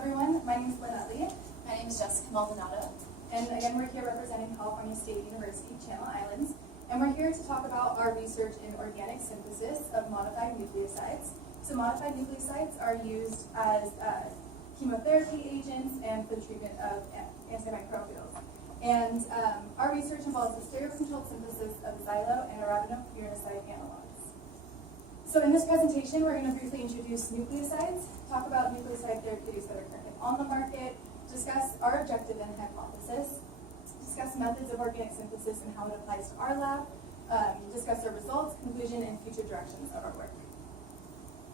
everyone, my name is Lynn Utley. My name is Jessica Maldonado. And again, we're here representing California State University, Channel Islands. And we're here to talk about our research in organic synthesis of modified nucleosides. So modified nucleosides are used as chemotherapy agents and for the treatment of antimicrobials. And our research involves the stereo-controlled synthesis of xylo and arabinonucleoside analogues. So in this presentation, we're going to briefly introduce nucleosides, talk about nucleoside therapeutics that are currently on the market, discuss our objective and hypothesis, discuss methods of organic synthesis and how it applies to our lab, discuss our results, conclusion, and future directions of our work.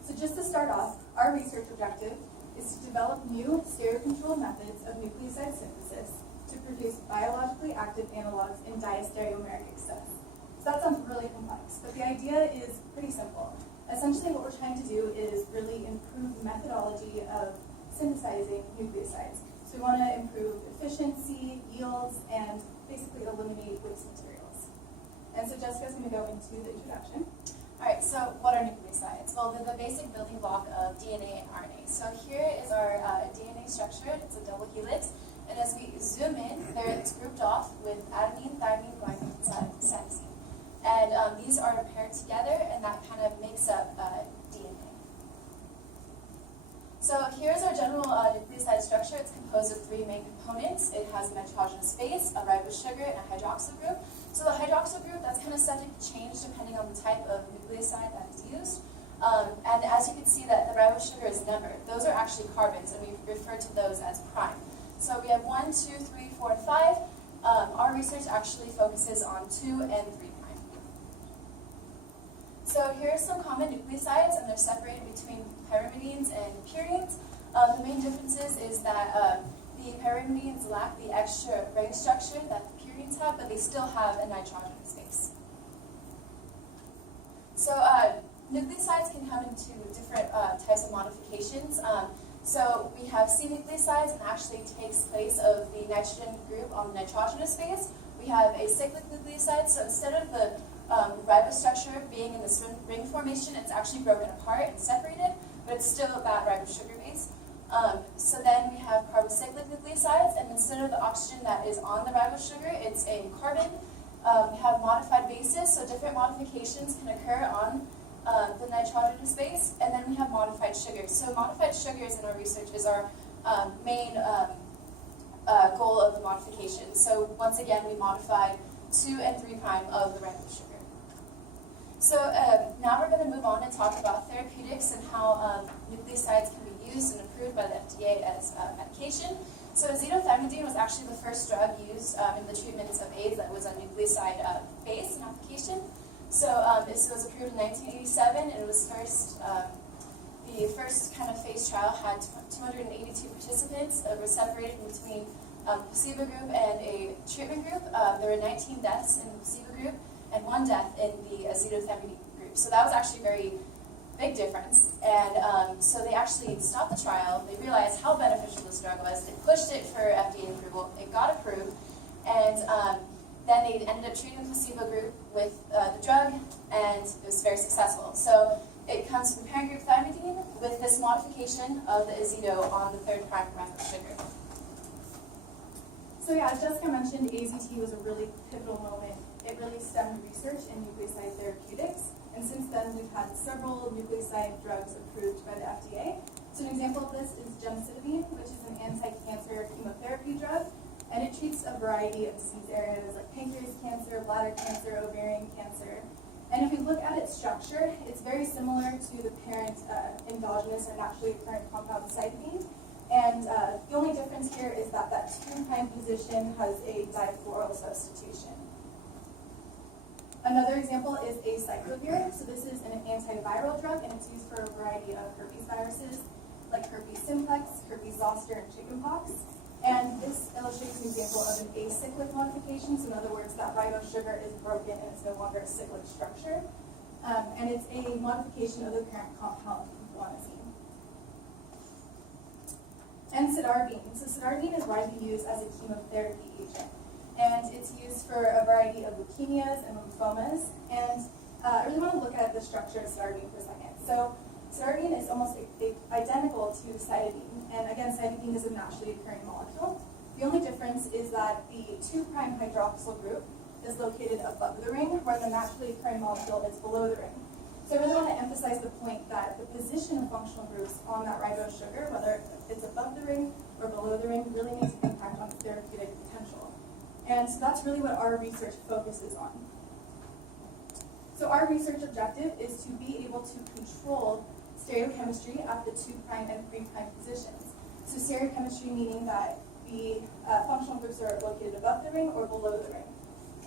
So just to start off, our research objective is to develop new stereo-controlled methods of nucleoside synthesis to produce biologically active analogues in diastereomeric excess. So that sounds really complex, but the idea is pretty simple. Essentially what we're trying to do is really improve the methodology of synthesizing nucleosides. So we want to improve efficiency, yields, and basically eliminate waste materials. And so Jessica's going to go into the introduction. All right, so what are nucleosides? Well, they're the basic building block of DNA and RNA. So here is our DNA structure. It's a double helix. And as we zoom in, it's grouped off with adenine, thymine, guanine, and cytosine. And these are paired together, and that kind of makes up DNA. So here's our general nucleoside structure. It's composed of three main components. It has a nitrogenous base, a ribose sugar, and a hydroxyl group. So the hydroxyl group, that's kind of subject to change depending on the type of nucleoside that is used. And as you can see, that the ribose sugar is numbered. Those are actually carbons, and we refer to those as prime. So we have 1, 2, 3, 4, and 5. Our research actually focuses on 2 and 3 prime. So here are some common nucleosides, and they're separated between pyrimidines and purines. The main differences is that the pyrimidines lack the extra ring structure that the purines have, but they still have a nitrogenous base. So nucleosides can come into different types of modifications. So we have C nucleosides, and actually takes place of the nitrogen group on the nitrogenous base. We have a cyclic nucleoside, so instead of the ribose structure being in this ring formation, it's actually broken apart and separated, but it's still that ribose sugar base. So then we have carbocyclic nucleosides, and instead of the oxygen that is on the ribose sugar, it's a carbon. We have modified bases, so different modifications can occur on the nitrogenous base, and then we have modified sugars. So modified sugars in our research is our main goal of the modification. So once again, we modified 2 and 3 prime of the ribose sugar. So now we're going to move on and talk about therapeutics and how nucleosides can be used and approved by the FDA as medication. So azithromycin was actually the first drug used in the treatments of AIDS that was a nucleoside base and application. So this was approved in 1987, and it was the first kind of phase trial had 282 participants that were separated between placebo group and a treatment group. There were 19 deaths in the placebo group and 1 death in the azithromycin group. So that was actually a very big difference. And so they actually stopped the trial. They realized how beneficial this drug was. They pushed it for FDA approval. It got approved. And then they ended up treating the placebo group with the drug, and it was very successful. So it comes from the parent group thymidine with this modification of the azido on the 3rd prime ribose sugar. So yeah, as Jessica mentioned, AZT was a really pivotal moment. It really stemmed research in nucleoside therapeutics, and since then we've had several nucleoside drugs approved by the FDA. So an example of this is gemcitabine, which is an anti-cancer chemotherapy drug, and it treats a variety of disease areas like pancreas cancer, bladder cancer, ovarian cancer. And if we look at its structure, it's very similar to the parent endogenous or naturally occurring compound cytidine. And the only difference here is that that 2' position has a difluoryl substitution. Another example is acyclovir. So this is an antiviral drug, and it's used for a variety of herpes viruses like herpes simplex, herpes zoster, and chickenpox. And this illustrates an example of an acyclic modification. So in other words, that ribose sugar is broken and it's no longer a cyclic structure. And it's a modification of the parent compound guanosine. And cytarabine. So cytarabine is widely used as a chemotherapy agent. And it's used for a variety of leukemias and lymphomas. And I really want to look at the structure of cytarabine for a second. So Styrene is almost identical to cytidine, and again, cytidine is a naturally occurring molecule. The only difference is that the 2' hydroxyl group is located above the ring, where the naturally occurring molecule is below the ring. So I really want to emphasize the point that the position of functional groups on that ribose sugar, whether it's above the ring or below the ring, really makes an impact on the therapeutic potential. And so that's really what our research focuses on. So our research objective is to be able to control stereochemistry at the 2' and 3' positions. So stereochemistry meaning that the functional groups are located above the ring or below the ring.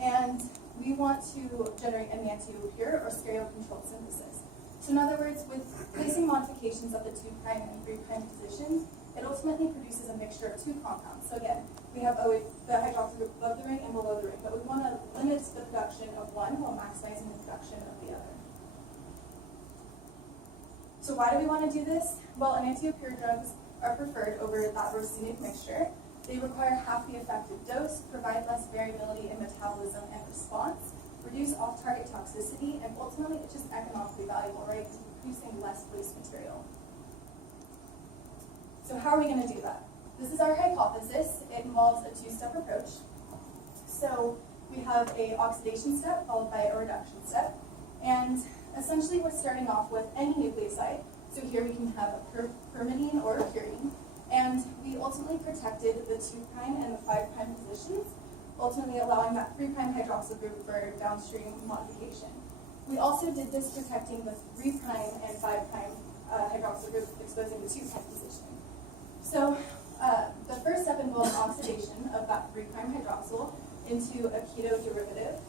And we want to generate enantiopure or stereocontrolled synthesis. So in other words, with placing modifications at the 2' and 3' positions, it ultimately produces a mixture of 2 compounds. So again, we have the hydroxyl group above the ring and below the ring, but we want to limit the production of one while maximizing the production of the other. So why do we want to do this? Well, enantiopure drugs are preferred over that racemic mixture. They require half the effective dose, provide less variability in metabolism and response, reduce off-target toxicity, and ultimately it's just economically valuable, right? Because we're producing less waste material. So how are we going to do that? This is our hypothesis. It involves a 2-step approach. So we have an oxidation step followed by a reduction step. And essentially we're starting off with any nucleoside. So here we can have a pyrimidine or a purine. And we ultimately protected the 2' and the 5' positions, ultimately allowing that 3' hydroxyl group for downstream modification. We also did this protecting the 3' and 5' hydroxyl group, exposing the 2' position. So the first step involves oxidation of that 3' hydroxyl into a keto derivative.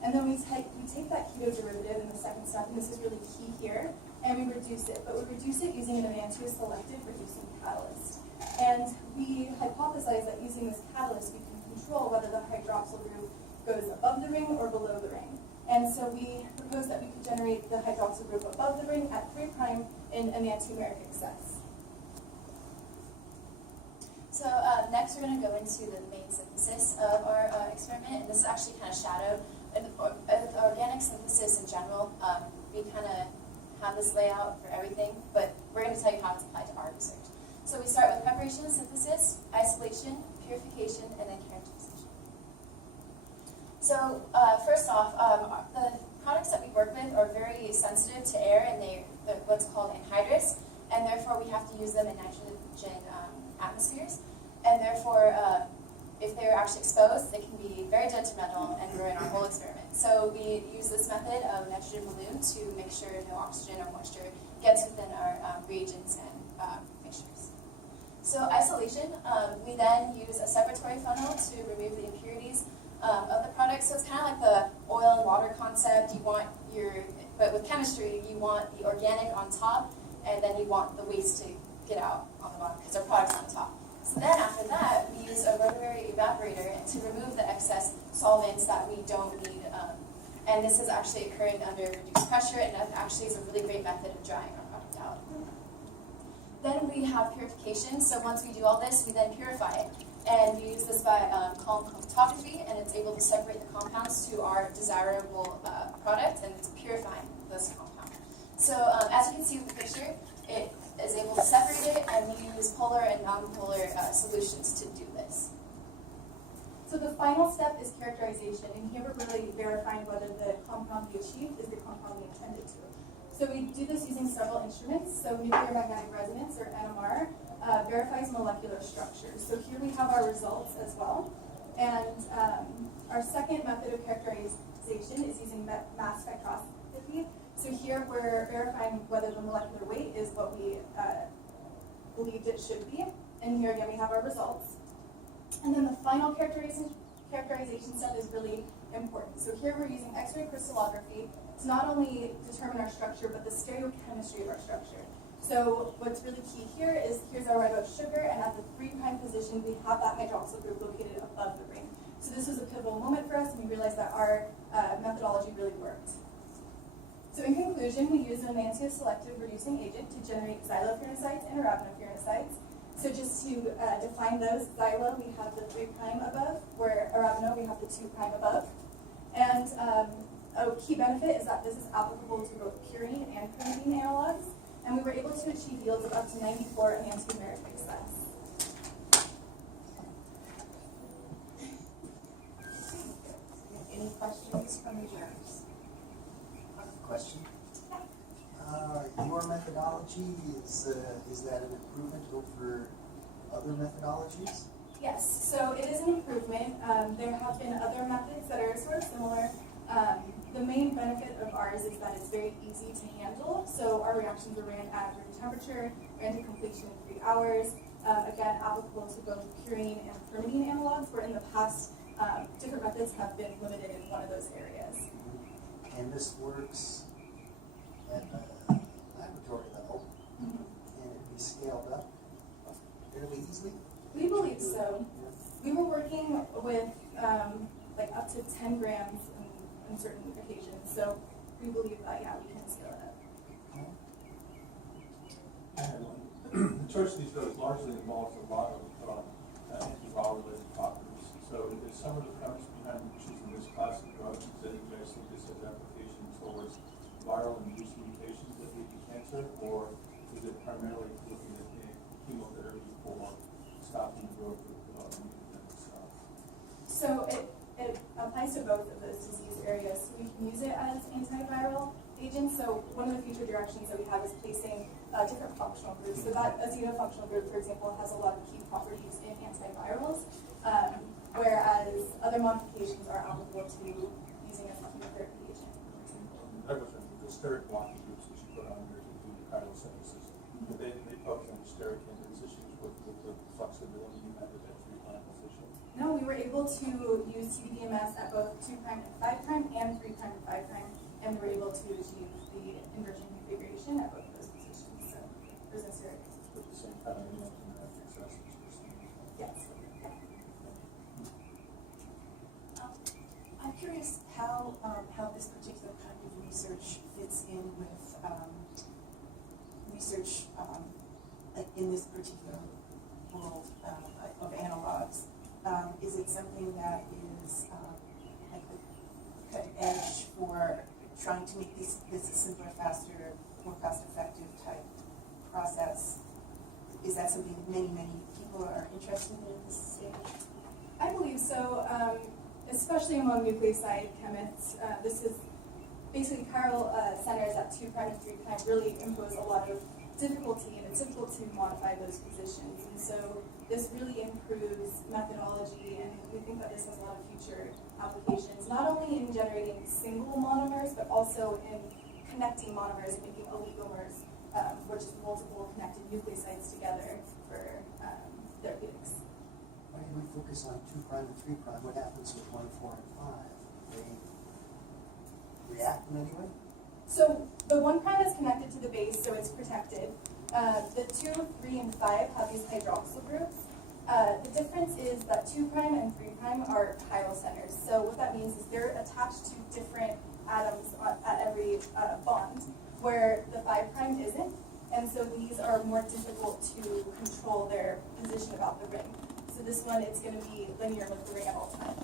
And then we take that keto derivative in the second step, and this is really key here, and we reduce it. But we reduce it using an enantioselective reducing catalyst. And we hypothesize that using this catalyst, we can control whether the hydroxyl group goes above the ring or below the ring. And so we proposed that we could generate the hydroxyl group above the ring at 3' in enantiomeric excess. So next we're going to go into the main synthesis of our experiment, and this is actually kind of shadowed. With organic synthesis in general, we kind of have this layout for everything, but we're going to tell you how it's applied to our research. So we start with preparation and synthesis, isolation, purification, and then characterization. So first off, the products that we work with are very sensitive to air, and they're what's called anhydrous, and therefore we have to use them in nitrogen atmospheres, and therefore if they're actually exposed, they can be very detrimental and ruin our whole experiment. So we use this method of nitrogen balloon to make sure no oxygen or moisture gets within our reagents and mixtures. So isolation, we then use a separatory funnel to remove the impurities of the product. So it's kind of like the oil and water concept. You want but with chemistry, you want the organic on top, and then you want the waste to get out on the bottom because our product's on the top. So then after that, we use a rotary evaporator to remove the excess solvents that we don't need. And this is actually occurring under reduced pressure, and that actually is a really great method of drying our product out. Then we have purification. So once we do all this, we then purify it. And we use this by column chromatography, and it's able to separate the compounds to our desirable product, and it's purifying this compound. So as you can see with the picture, it is able to separate it, and we use polar and non-polar solutions to do this. So the final step is characterization, and here we're really verifying whether the compound we achieved is the compound we intended to. So we do this using several instruments. So nuclear magnetic resonance, or NMR, verifies molecular structure. So here we have our results as well. And our second method of characterization is using mass spectroscopy. So here we're verifying whether the molecular weight is what we believed it should be. And here again we have our results. And then the final characterization step is really important. So here we're using X-ray crystallography to not only determine our structure, but the stereochemistry of our structure. So what's really key here is here's our ribose sugar, and at the 3' position we have that hydroxyl group located above the ring. So this was a pivotal moment for us, and we realized that our methodology really worked. So in conclusion, we used an enantioselective reducing agent to generate xylopyranicides and arabinopyranicides. So just to define those, xylo, we have the 3' above, where arabino, we have the 2' above. And a key benefit is that this is applicable to both purine and pyrimidine analogs. and we were able to achieve yields of up to 94 enantiomeric base sets. Any questions from the jurors? Question? Your methodology, is that an improvement over other methodologies? Yes, so it is an improvement. There have been other methods that are sort of similar. The main benefit of ours is that it's very easy to handle. So our reactions are ran at room temperature, ran to completion in 3 hours. Again, applicable to both purine and pyrimidine analogs, where in the past, different methods have been limited in one of those areas. And this works at a laboratory level, and it be scaled up fairly easily? We believe so. We were working with like up to 10 grams in certain occasions, so we believe that, yeah, we can scale it up. The choice of these drugs largely involves a lot of antiviral-related properties. So is some of the premise behind choosing this class of drugs is that you guys think this has application towards viral-induced mutations that lead to cancer, or is it primarily looking at chemotherapy for stopping the growth of development itself? So it applies to both of those disease areas. So we can use it as antiviral agents. So one of the future directions that we have is placing different functional groups. So that functional group, for example, has a lot of key properties in antivirals, whereas other modifications are applicable to using as a chemotherapy agent. That was the steric blocking groups that you put on here to do the chiral synthesis. They focus on the steric hindrance issues with the flexibility you had with that 3' position. No, we were able to use TBDMS at both 2' and 5' and 3' and 5', and we were able to achieve the inversion configuration at both of those positions. So there's no steric. With the same kind of enzymatic success as you're seeing. Yes. I'm curious how this particular kind of research fits in with research in this particular world of analogs. Is it something that is like the cutting edge for trying to make this a simpler, faster, more cost-effective type process? Is that something that many people are interested in at this stage? I believe so, especially among nucleoside chemists. This is basically chiral centers at 2' and 3' really impose a lot of difficulty, and it's difficult to modify those positions. And so this really improves methodology, and we think that this has a lot of future applications, not only in generating single monomers, but also in connecting monomers and making oligomers, which is multiple connected nucleosides together for therapeutics. Why do we focus on 2' and 3'? What happens with 1, 4, and 5? They react in any way? So the 1' is connected to the base, so it's protected. The 2, 3, and 5 have these hydroxyl groups. The difference is that 2' and 3' are chiral centers. So what that means is they're attached to different atoms at every bond, where the 5' isn't. And so these are more difficult to control their position about the ring. So this one, it's going to be linear with the ring at all times.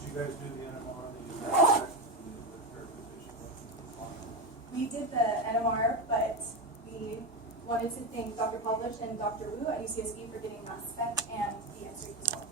Did you guys do the NMR that you had? We did the NMR, but we wanted to thank Dr. Pavlich and Dr. Wu at UCSB for getting mass spec and the X-ray as well.